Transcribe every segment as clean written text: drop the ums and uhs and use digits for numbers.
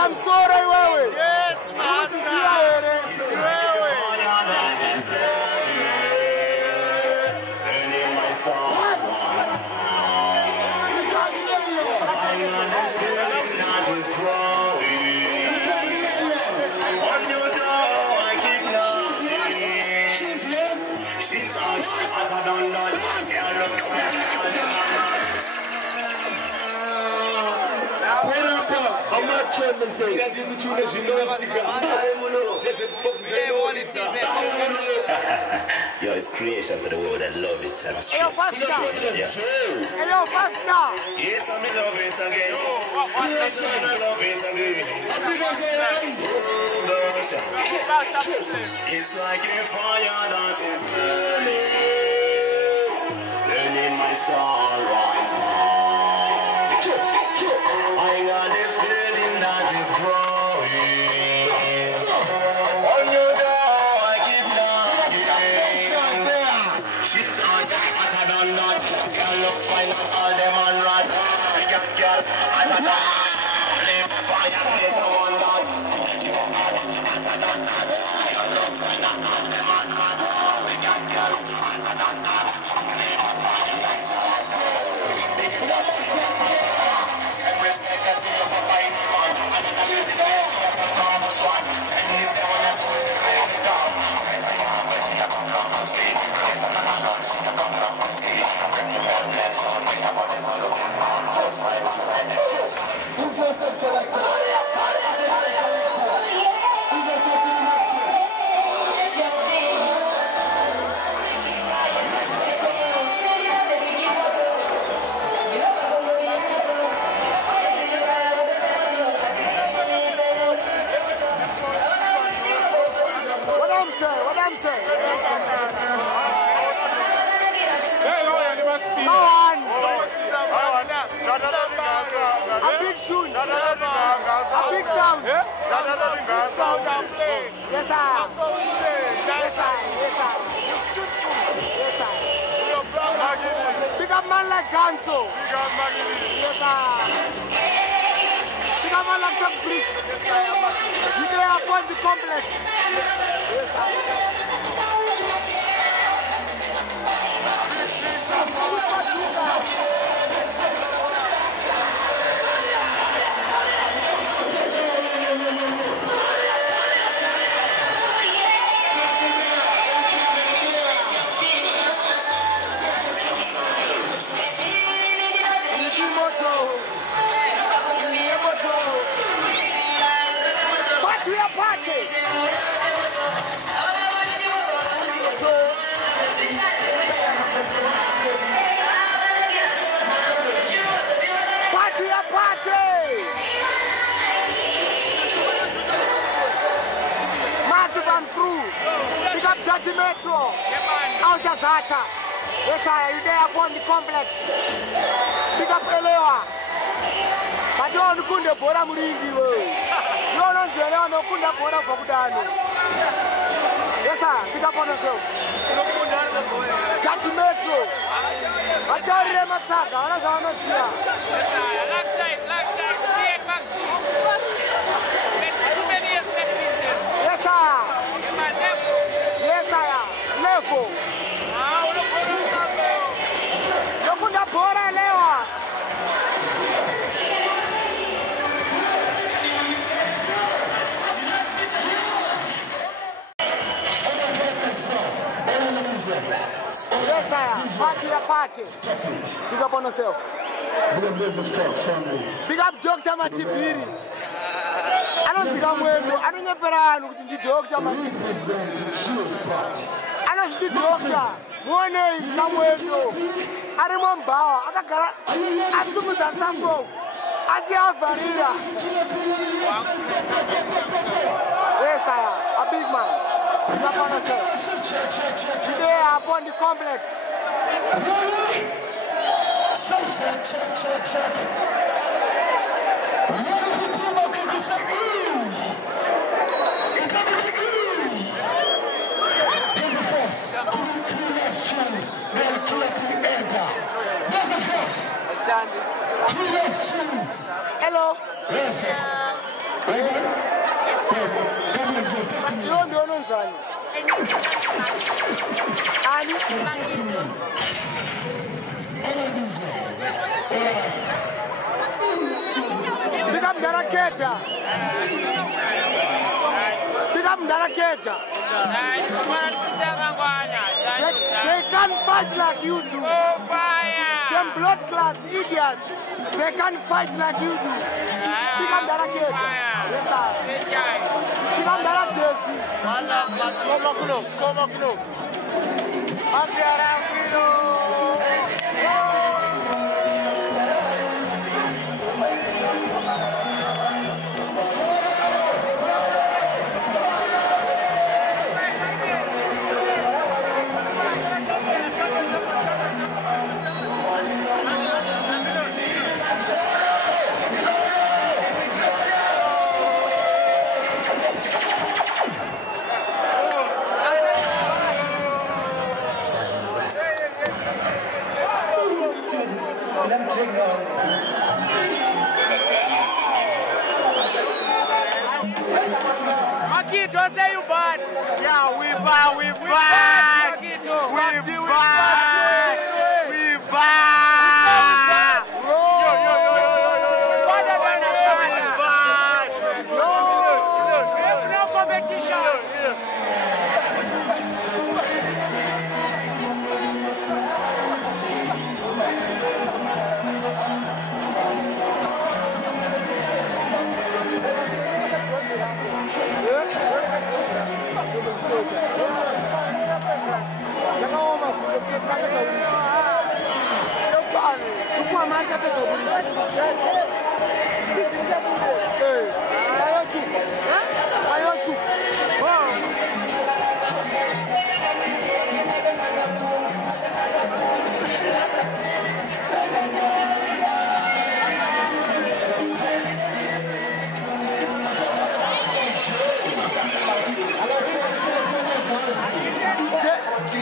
I'm sorry, wewe. Yes, master. Wewe. Yo, it's creation for the world. I love it. I'm straight. Hello, Pastor. Yeah. Hello, Pastor. Yes, I'm in love it again. I love it again. It's like a fire that is burning, burning my soul right now. I got this feeling that is growing. On your door, I keep knocking. She's hotter than that. Girl, look fine on all them on right. Girl, hotter than that. Fire is the one that. Hotter than that. Girl, look fine on all them on right. Girl, hotter than that. Big up man like Ganso. Big up Maggie. Yes, sir. Big up man like Chuck Brick. You there upon the complex. Yes, sir. Metro, Outer Zata. Yes, sir, you there upon the complex. Pick up Elewa. But you don't kunde bora muringi we. You don't zelewa no kunde bora fakudano. Yes, sir, pick up on yourself. Jati Metro. Achari Remataka, wala zawana siya. Yes, sir, black side, create back to. Too many years in the business. Yes, sir. Yes, sir. Level. Lokunda bora lewa. Yes, sir. Party a party. Big up on yourself. Big up Dr. Matibiri. I don't think I'm wearing. I don't know if I'm Dr. Matibiri. Ashti doctor, morning, Samuel. I remember, I got as soon as I sample, as you have Vanilla. Yes, I am a big man. Today I'm upon the complex. Hello. Yes, sir. Yes, sir. You don't know, son. Become Daraketa. Become Daraketa. They can't fight like you do. Them blood class idiots. They can't fight like you do. Become Daraketa. Yes, sir. Become Daraketa. Come on. Makito, say you bad. Yeah, we bad. Makito. No competition.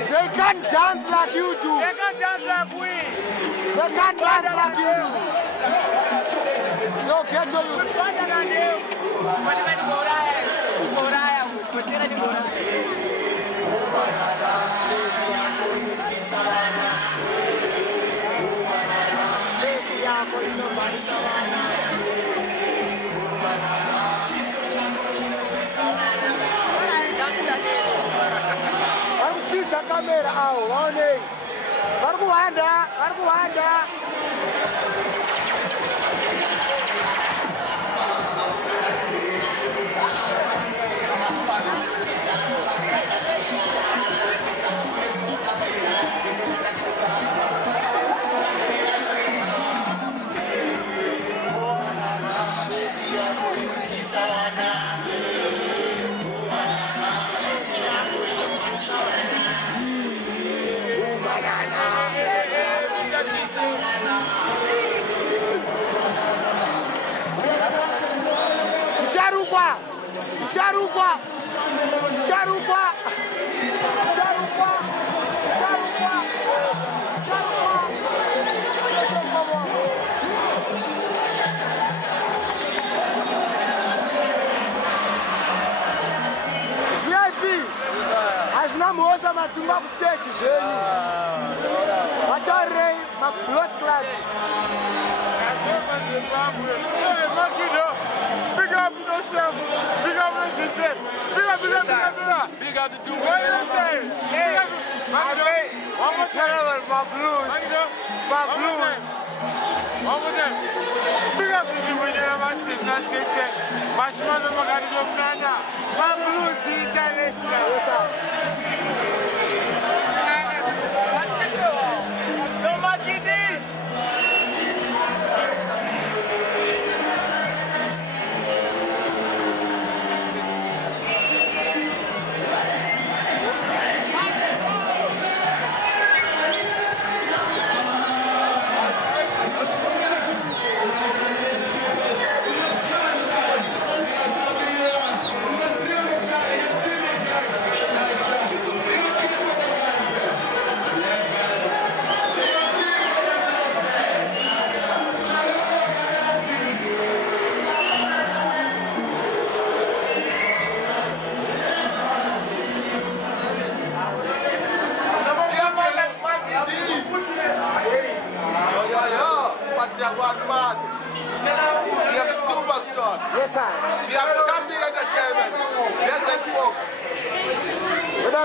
They can't dance like you do. They can't dance like we. They can't dance like you do. No, get to you. Better than you. Kamera au waone warikuhanda Sharukwa. VIP. Ajna moja mazimba kutete jeni. Watore ma blood class. Big up yourself. Big up the system. Big up. Big up the two. What do you say? Hey, one more time. My blues. One more time. Big up the two. When you're my sister, my mother, my blues, the international.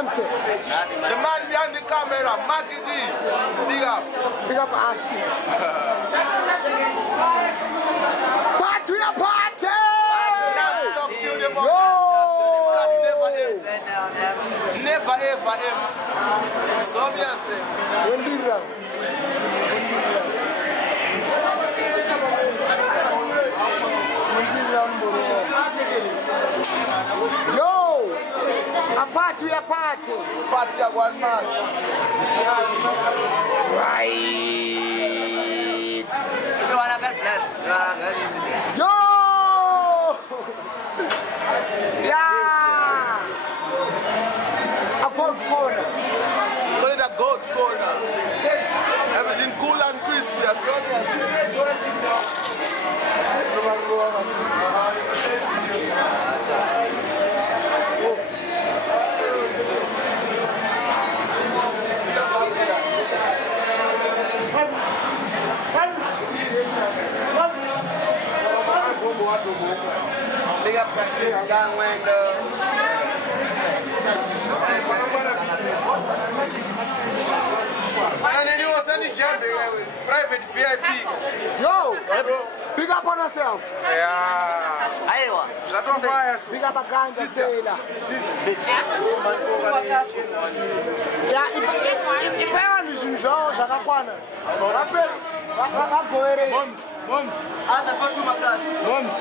say? The man behind the camera, Mackie D. Big up. Big up Auntie. Party a party! Talk to them. Yo! Never ever empty. So me I say. Yo! A party, a party. Party of one man. Right. You wanna get blessed. You wanna get into this. Yo! Yeah! A gold corner. Call it a goat corner. Everything cool and crispy. As long as big up to down when and then you was sending private VIP. Yo! Big up on yourself. Yeah. That on fire. Big up a ganja sailor. Yeah, ipewa ni jinjo, shakakwana. Wagoere. Moms. Ata kochu makazi. Moms.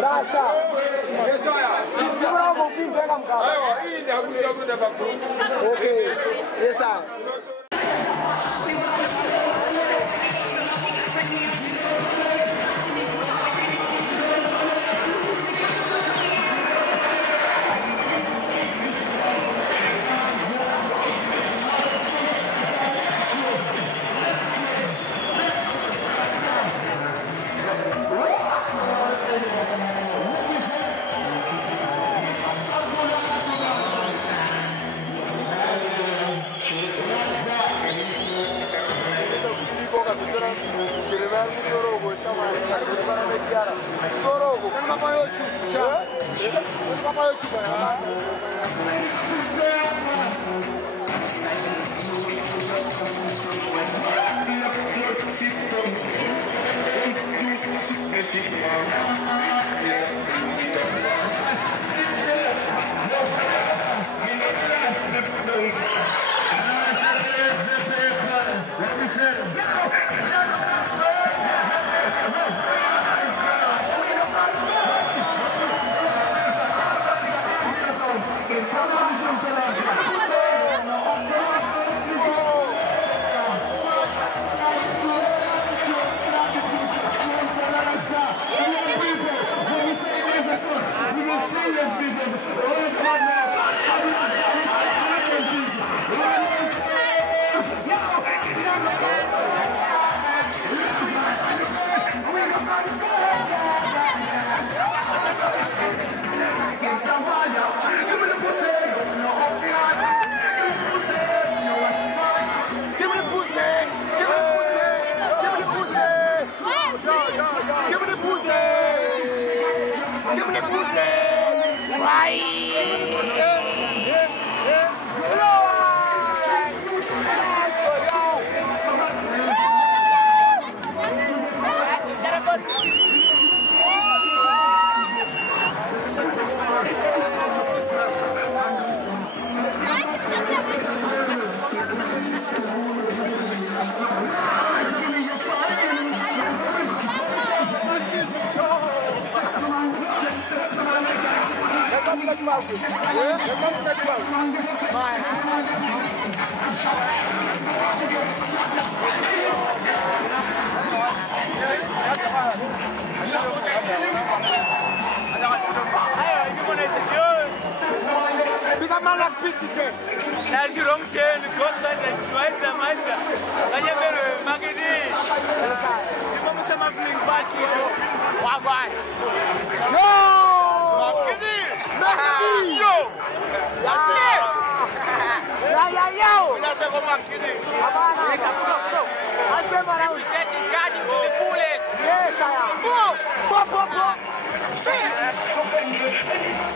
Dasa. Yes, sir. Sisi wako kufunga mkaba. Hii ndio hakuja babu. Okay. Yes, sir.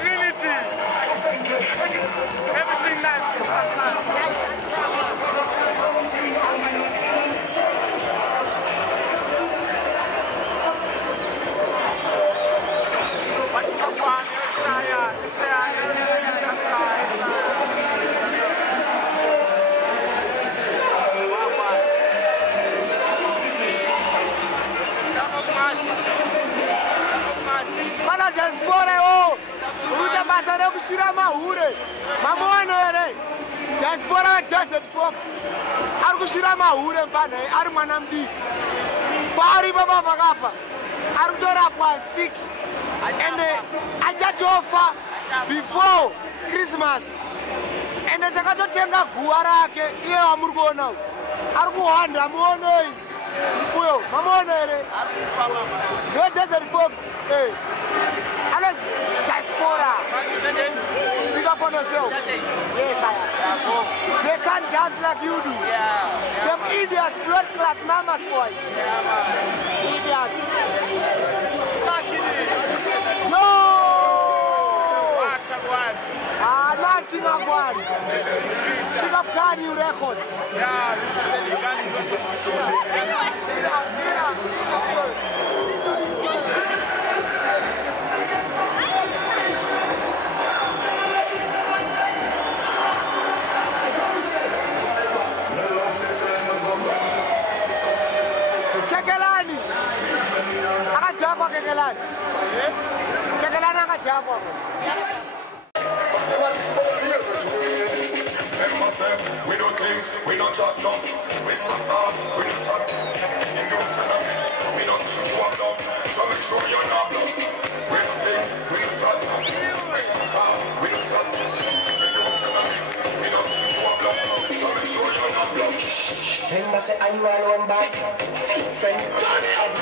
Trinity. kushira mahure. Mamuona ere. Diaspora Desert Fox. Ari kushira mahure mpana ari mwana mdiki. Pari baba pakapa. Ari kutora kwa sick. And achatofa before Christmas. And takatotenga guwa rake iye wamuri kuona uyu. Ari kuhanda muonei. Uyo, mamuona ere. No Desert Fox. Hey. Alex, diaspora. Pick up on yourself. Yes, I am. They can't dance like you do. Them idiots, blood class mama's boys. Idiots. Yo! Nothing agwan. Pick up Kanye Records. Kekelani. Akajakwa Kekelani. Kekelani akajakwa. We do things, we don't chat enough. We smash up, we don't chat. If you want to we don't teach you enough. So make sure you're not bluff. We do things, we don't chat enough. We smash up, we don't chat. If you want to we don't teach you enough. So make sure you're not bluff. Remember say, are you alone back? Friend, turn it up.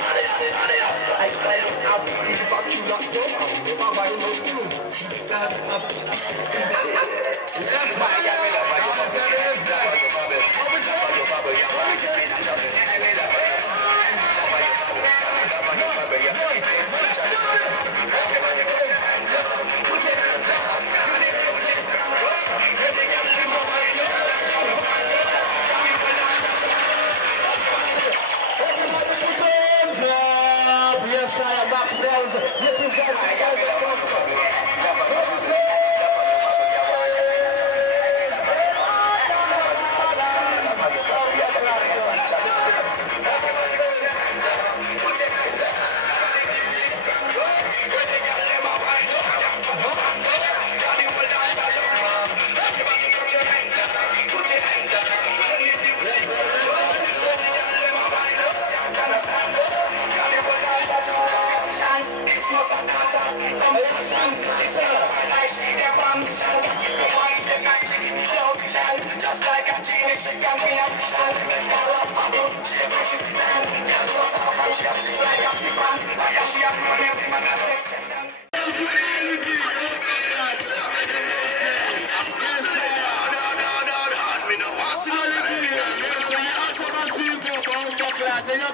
I up, if you fuck you not go, I'll never buy no room. Just like a teenage, she can be a vision. She a precious man. Girl so soft and she a sweet like a chiffon. I she a money of him and a sex and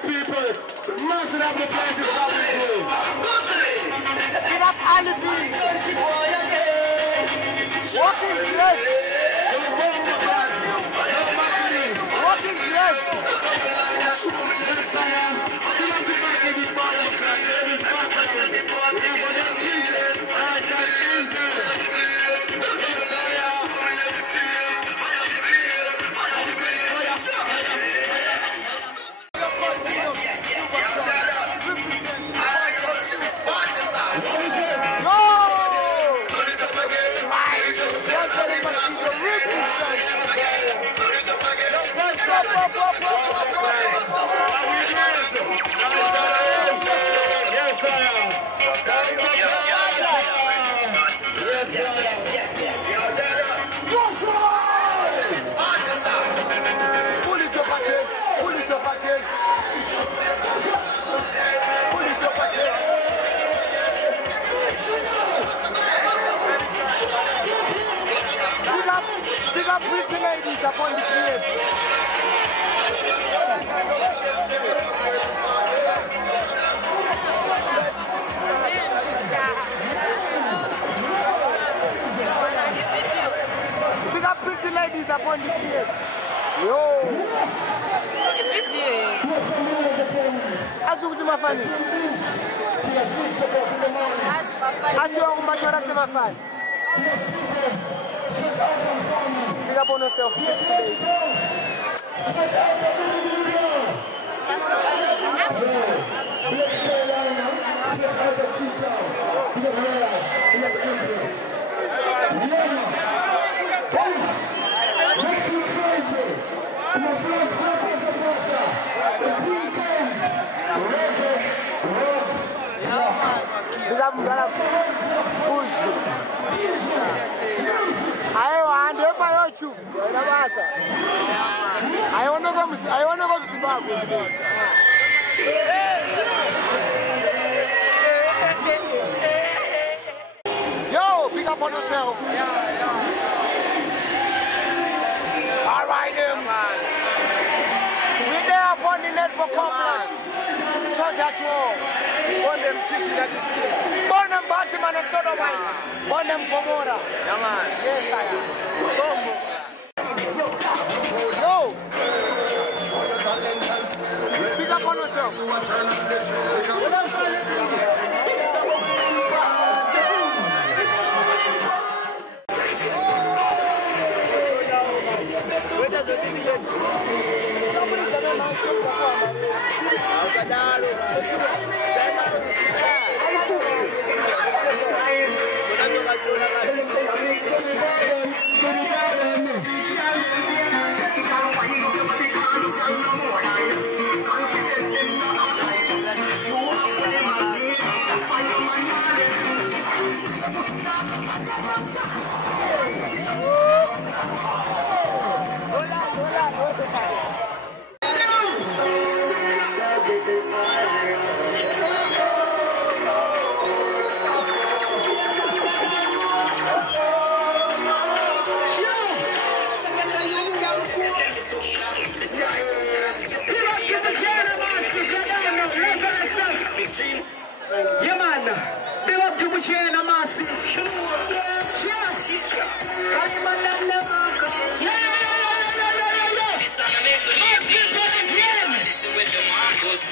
people, massive up the place Pick up Alibi. Walking great. Walking pretty ladies upon the place. Big up pretty ladies upon the place. Yo. Asu my fans. Asu kumashara sema fan. Big up on yourself today. YouTube. I want to go to Zimbabwe. Yo, pick up on yourself. All right, we're there upon the network complex. Start at home. Burn them chicken at the streets. Burn them Batman and Sodomite. Burn them Gomorrah. Yeah, man. Yes, I am. Yo. Pick up on yourself. Yeah, man. Big up to me, China, Massive.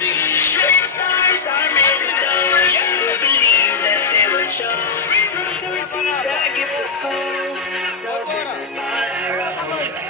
Straight stars are made to die. You believe that they will show. Reason to receive that gift of hope. So this is fire.